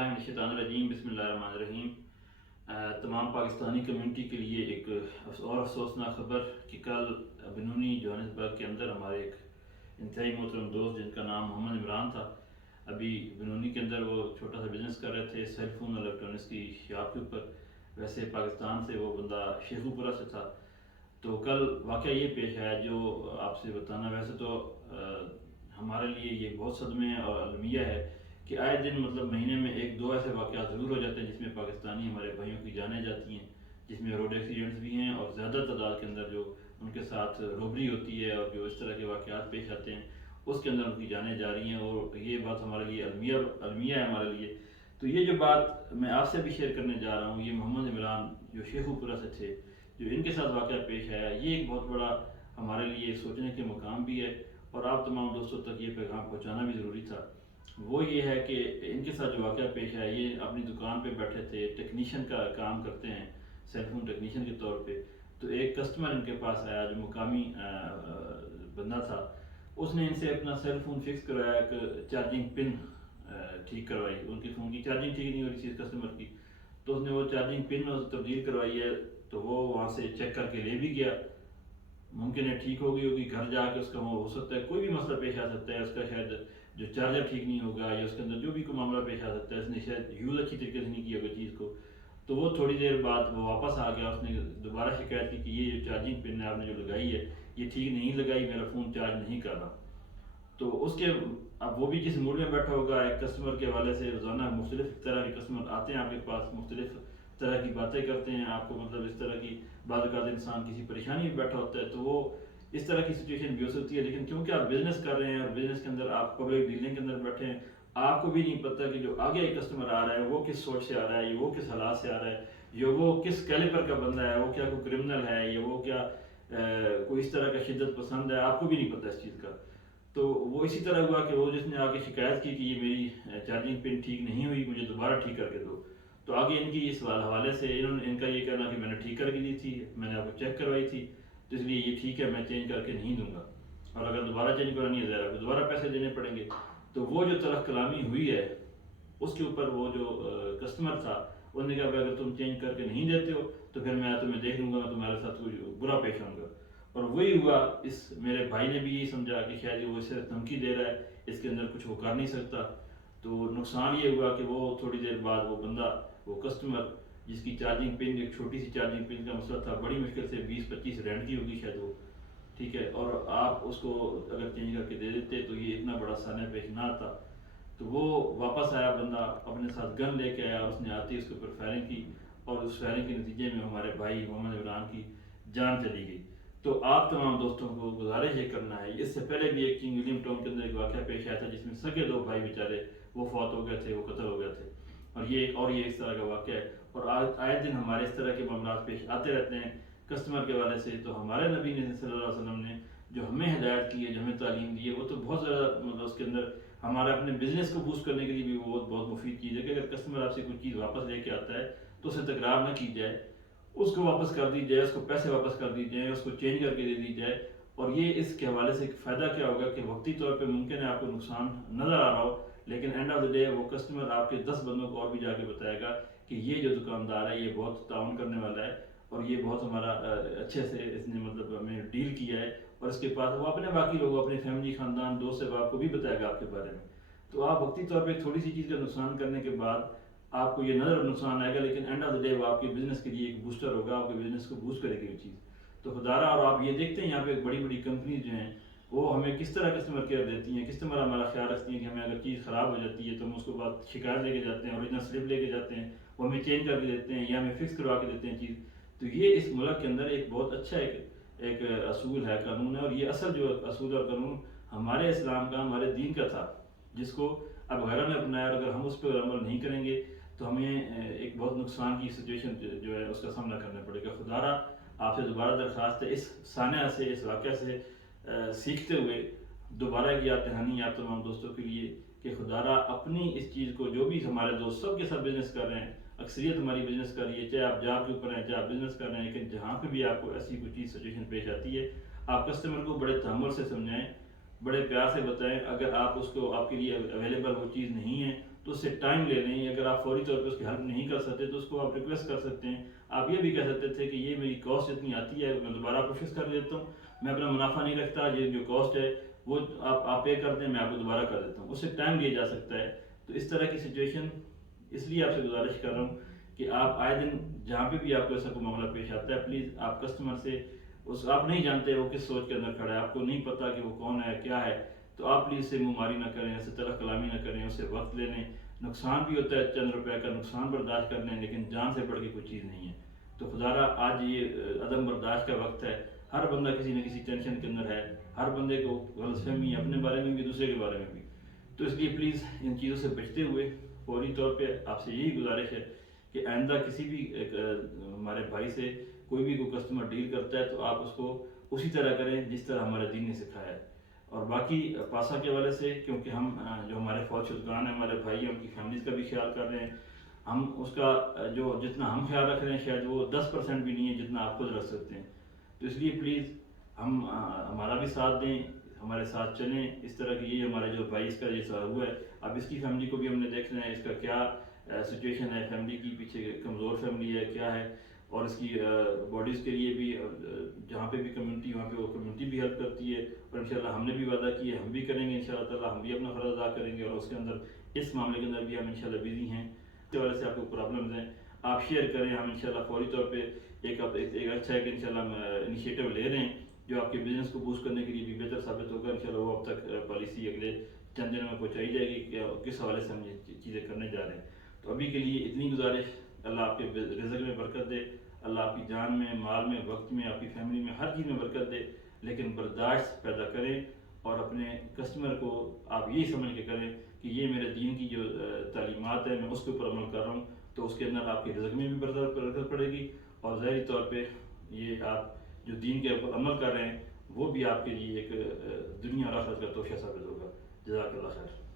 من الشیطان الرجیم بسم اللہ الرحمن الرحیم۔ تمام پاکستانی کمیونٹی کے لیے ایک اور افسوسناک خبر کہ کل بنونی جوہانسبرگ کے اندر ہمارے ایک انتہائی محترم دوست جن کا نام محمد عمران تھا، ابھی بنونی کے اندر وہ چھوٹا سا بزنس کر رہے تھے سیل فون الیکٹرانکس کی شاپ کے اوپر۔ ویسے پاکستان سے وہ بندہ شیخو پورہ سے تھا۔ تو کل واقعہ یہ پیش آیا جو آپ سے بتانا، ویسے تو ہمارے لیے یہ بہت صدمے اور المیہ ہے کہ آئے دن مہینے میں ایک دو ایسے واقعات ضرور ہو جاتے ہیں جس میں پاکستانی ہمارے بھائیوں کی جانیں جاتی ہیں، جس میں روڈ ایکسیڈنٹس بھی ہیں اور زیادہ تعداد کے اندر جو ان کے ساتھ روبری ہوتی ہے اور جو اس طرح کے واقعات پیش آتے ہیں اس کے اندر ان کی جانیں جا رہی ہیں، اور یہ بات ہمارے لیے المیہ ہے ہمارے لیے۔ تو یہ جو بات میں آپ سے بھی شیئر کرنے جا رہا ہوں، یہ محمد عمران جو شیخو پورہ سے تھے، جو ان کے ساتھ واقعہ پیش آیا، یہ ایک بہت بڑا ہمارے لیے سوچنے کے مقام بھی ہے اور آپ تمام دوستوں تک یہ پیغام پہنچانا بھی ضروری تھا۔ وہ یہ ہے کہ ان کے ساتھ جو واقعہ پیش آیا، یہ اپنی دکان پہ بیٹھے تھے، ٹیکنیشین کا کام کرتے ہیں سیل فون ٹیکنیشین کے طور پہ۔ تو ایک کسٹمر ان کے پاس آیا جو مقامی بندہ تھا، اس نے ان سے اپنا سیل فون فکس کروایا، ایک چارجنگ پن ٹھیک کروائی، ان کے فون کی چارجنگ ٹھیک نہیں ہو رہی تھی کسٹمر کی، تو اس نے وہ چارجنگ پن تبدیل کروائی ہے۔ تو وہ وہاں سے چیک کر کے لے بھی گیا، ممکن ہے ٹھیک ہو گئی ہوگی، گھر جا کے اس کا ہو سکتا ہے کوئی بھی مسئلہ پیش آ سکتا ہے، اس کا شاید جو چارجر ٹھیک نہیں ہوگا یا اس کے اندر جو بھی کوئی معاملہ پیش آ سکتا ہے، اس نے شاید یوز اچھی طریقے سے نہیں کیا ہوگا چیز کو۔ تو وہ تھوڑی دیر بعد وہ واپس آ گیا، اس نے دوبارہ شکایت کی کہ یہ جو چارجنگ پن آپ نے جو لگائی ہے یہ ٹھیک نہیں لگائی، میرا فون چارج نہیں کر رہا۔ تو اس کے اب وہ بھی جس موڈ میں بیٹھا ہوگا، ایک کسٹمر کے حوالے سے روزانہ مختلف طرح کے کسٹمر آتے ہیں آپ کے پاس، مختلف طرح کی باتیں کرتے ہیں آپ کو، اس طرح کی بعض اوقات انسان کسی پریشانی میں بیٹھا ہوتا ہے تو وہ اس طرح کی سچویشن بھی ہو سکتی ہے، لیکن کیونکہ آپ بزنس کر رہے ہیں اور بزنس کے اندر آپ پبلک ڈیلنگ کے اندر بیٹھے ہیں، آپ کو بھی نہیں پتہ کہ جو آگے ایک کسٹمر آ رہا ہے وہ کس سوچ سے آ رہا ہے، یا وہ کس حالات سے آ رہا ہے، یا وہ کس کیلیبر کا بندہ ہے، وہ کیا کوئی کرمنل ہے یا وہ کیا کوئی اس طرح کا شدت پسند ہے، آپ کو بھی نہیں پتہ اس چیز کا۔ تو وہ اسی طرح ہوا کہ وہ جس نے آ کے شکایت کی کہ یہ میری چارجنگ پن ٹھیک نہیں ہوئی، مجھے دوبارہ ٹھیک کر کے دو، تو آگے ان کی اس حوالے سے ان کا یہ کہنا کہ میں نے ٹھیک کر کے دی تھی، میں نے آپ کو چیک کروائی تھی، تو اس لیے یہ ٹھیک ہے، میں چینج کر کے نہیں دوں گا، اور اگر دوبارہ چینج کرانی ہے ظاہر آپ کو دوبارہ پیسے دینے پڑیں گے۔ تو وہ جو تلخ کلامی ہوئی ہے اس کے اوپر وہ جو کسٹمر تھا انہوں نے کہا کہ اگر تم چینج کر کے نہیں دیتے ہو تو پھر میں تمہیں دیکھ لوں گا، میں تمہارے ساتھ کوئی برا پیش آؤں گا۔ اور وہی ہوا، اس میرے بھائی نے بھی یہی سمجھا کہ شاید وہ اسے دھمکی دے رہا ہے، اس کے اندر کچھ وہ کر نہیں سکتا۔ تو نقصان یہ ہوا کہ وہ تھوڑی دیر بعد وہ بندہ، وہ کسٹمر جس کی چارجنگ پن، ایک چھوٹی سی چارجنگ پن کا مسئلہ تھا، بڑی مشکل سے 20-25 رینٹ کی ہوگی شاید وہ، ٹھیک ہے، اور آپ اس کو اگر چینج کر کے دے دیتے تو یہ اتنا بڑا سانحہ پیش نہ آتا۔ تو وہ واپس آیا بندہ، اپنے ساتھ گن لے کے آیا، اس نے آتے اس کے اوپر فائرنگ کی، اور اس فائرنگ کے نتیجے میں ہمارے بھائی محمد عمران کی جان چلی گئی۔ تو آپ تمام دوستوں کو گزارش یہ کرنا ہے، اس سے پہلے بھی ایک کنگ ولیم ٹاؤن کے اندر ایک واقعہ پیش آیا تھا جس میں سگے دو بھائی بیچارے وہ فوت ہو گئے تھے، وہ قتل ہو گئے تھے، اور یہ اس طرح کا واقعہ ہے، اور آئے دن ہمارے اس طرح کے معاملات پیش آتے رہتے ہیں کسٹمر کے حوالے سے۔ تو ہمارے نبی نے صلی اللہ علیہ وسلم نے جو ہمیں ہدایت کی ہے، جو ہمیں تعلیم دی ہے، وہ تو بہت زیادہ اس کے اندر ہمارے اپنے بزنس کو بوسٹ کرنے کے لیے بھی بہت مفید چیز ہے کہ اگر کسٹمر آپ سے کوئی چیز واپس لے کے آتا ہے تو اسے تکرار نہ کی جائے، اس کو واپس کر دی جائے، اس کو پیسے واپس کر دی جائے، اس کو چینج کر کے دے دی جائے۔ اور یہ اس کے حوالے سے فائدہ کیا ہوگا کہ وقتی طور پہ ممکن ہے آپ کو نقصان نظر آ رہا ہو، لیکن اینڈ آف دا ڈے وہ کسٹمر آپ کے 10 بندوں کو اور بھی جا کے بتائے گا کہ یہ جو دکاندار ہے یہ بہت تعاون کرنے والا ہے، اور یہ بہت ہمارا اچھے سے اس نے ہمیں ڈیل کیا ہے، اور اس کے پاس وہ اپنے باقی لوگوں، اپنے فیملی، خاندان، دوست احباب کو بھی بتائے گا آپ کے بارے میں۔ تو آپ وقتی طور پہ تھوڑی سی چیز کا نقصان کرنے کے بعد آپ کو یہ نظر نقصان آئے گا، لیکن اینڈ آف دا ڈے وہ آپ کے بزنس کے لیے ایک بوسٹر ہوگا، آپ کے بزنس کو بوسٹ کرے گی وہ چیز۔ تو خدارہ، اور آپ یہ دیکھتے ہیں یہاں پہ بڑی بڑی کمپنیز جو ہیں وہ ہمیں کس طرح کسٹمر کیئر دیتی ہیں، کس طرح ہمارا خیال رکھتی ہیں کہ ہمیں اگر چیز خراب ہو جاتی ہے تو ہم اس کو بعد شکایت لے کے جاتے ہیں، اوریجنل سلپ لے کے جاتے ہیں، وہ ہمیں چینج کر کے دیتے ہیں یا ہمیں فکس کروا کے دیتے ہیں چیز۔ تو یہ اس ملک کے اندر ایک بہت اچھا ایک اصول ہے، قانون ہے، اور یہ اصل جو اصول اور قانون ہمارے اسلام کا، ہمارے دین کا تھا، جس کو اب غیروں نے اپنایا، اور اگر ہم اس پہ عمل نہیں کریں گے تو ہمیں ایک بہت نقصان کی سچویشن جو ہے اس کا سامنا کرنا پڑے گا۔ خدارہ آپ سے دوبارہ درخواست ہے، اس سانحہ سے، اس واقعہ سے سیکھتے ہوئے دوبارہ کی یاد دہانی آپ تمام دوستوں کے لیے کہ خدارہ اپنی اس چیز کو، جو بھی ہمارے دوست سب کے ساتھ بزنس کر رہے ہیں، اکثریت ہماری بزنس کر رہی ہے، چاہے آپ جاب کے اوپر ہیں، چاہے آپ بزنس کر رہے ہیں، لیکن جہاں پہ بھی آپ کو ایسی کوئی چیز سچویشن پیش آتی ہے، آپ کسٹمر کو بڑے تحمل سے سمجھائیں، بڑے پیار سے بتائیں، اگر آپ اس کو، آپ کے لیے اویلیبل وہ چیز نہیں ہے تو تو اس سے ٹائم لے لیں. اگر آپ فوری طور پہ اس کی ہیلپ نہیں کر سکتے تو اس کو آپ ریکویسٹ کر سکتے ہیں. آپ یہ بھی کہہ سکتے تھے کہ یہ میری کاسٹ اتنی آتی ہے, میں دوبارہ کوشش کر دیتا ہوں, میں اپنا منافع نہیں رکھتا, یہ جو کاسٹ ہے وہ آپ پے کر دیں, میں آپ کو دوبارہ کر دیتا ہوں. اس سے ٹائم لیا جا سکتا ہے. تو اس طرح کی سچویشن اس لیے آپ سے گزارش کر رہا ہوں کہ آپ آئے دن جہاں پہ بھی آپ کو ایسا کوئی معاملہ پیش آتا ہے, پلیز آپ کسٹمر سے آپ نہیں جانتے وہ کس سوچ کے اندر کھڑا ہے, آپ کو نہیں پتا کہ وہ کون ہے کیا ہے, تو آپ پلیز اسے منہ ماری نہ کریں, اسے تلخ کلامی نہ کریں, اسے وقت لے لیں. نقصان بھی ہوتا ہے چند روپے کا, نقصان برداشت کر لیں, لیکن جان سے بڑھ کے کوئی چیز نہیں ہے. تو خدا را آج یہ عدم برداشت کا وقت ہے. ہر بندہ کسی نہ کسی ٹینشن کے اندر ہے, ہر بندے کو غلط فہمی ہے اپنے بارے میں بھی دوسرے کے بارے میں بھی. تو اس لیے پلیز ان چیزوں سے بچتے ہوئے فوری طور پہ آپ سے یہی گزارش ہے کہ آئندہ کسی بھی ہمارے بھائی سے کوئی بھی کوئی کسٹمر ڈیل کرتا ہے تو آپ اس کو اسی طرح کریں جس طرح ہمارے دین نے سکھایا ہے. اور باقی پاسا کے حوالے سے, کیونکہ ہم جو ہمارے فوج شدگان ہیں, ہمارے بھائی ہیں, ان کی فیملیز کا بھی خیال کر رہے ہیں. ہم اس کا جو جتنا ہم خیال رکھ رہے ہیں شاید وہ 10% بھی نہیں ہے جتنا آپ خود رکھ سکتے ہیں. تو اس لیے پلیز ہمارا بھی ساتھ دیں, ہمارے ساتھ چلیں. اس طرح کی یہ ہمارے جو بھائی اس کا جیسا ہوا ہے, اب اس کی فیملی کو بھی ہم نے دیکھنا ہے, اس کا کیا سچویشن ہے, فیملی کی پیچھے کمزور فیملی ہے کیا ہے, اور اس کی باڈیز کے لیے بھی جہاں پہ بھی کمیونٹی وہاں پہ وہ کمیونٹی بھی ہیلپ کرتی ہے. اور انشاءاللہ ہم نے بھی وعدہ کیا ہے, ہم بھی کریں گے انشاءاللہ تعالیٰ, ہم بھی اپنا فرض ادا کریں گے. اور اس کے اندر اس معاملے کے اندر بھی ہم انشاءاللہ بزی ہیں. اس حوالے سے آپ کو پرابلمز ہیں آپ شیئر کریں, ہم انشاءاللہ فوری طور پہ ایک اچھا ہے کہ انشاءاللہ ہم انیشیٹو لے رہے ہیں جو آپ کے بزنس کو بوسٹ کرنے کے لیے بھی بہتر ثابت ہوگا. انشاءاللہ وہ اب تک پالیسی اگلے چند دنوں میں پہنچائی جائے گی کہ کس حوالے سے ہم یہ چیزیں کرنے جا رہے ہیں. تو ابھی کے لیے اتنی گزارش, اللہ آپ کے رزق میں برکت دے, اللہ آپ کی جان میں, مال میں, وقت میں, آپ کی فیملی میں, ہر چیز میں برکت دے. لیکن برداشت پیدا کریں اور اپنے کسٹمر کو آپ یہی سمجھ کے کریں کہ یہ میرے دین کی جو تعلیمات ہیں میں اس کے اوپر عمل کر رہا ہوں, تو اس کے اندر آپ کے رزق میں بھی برکت پڑے گی. اور ظاہری طور پہ یہ آپ جو دین کے اوپر عمل کر رہے ہیں وہ بھی آپ کے لیے ایک دنیا اور آخرت کا توفیہ ثابت ہوگا. جزاک اللہ خیر.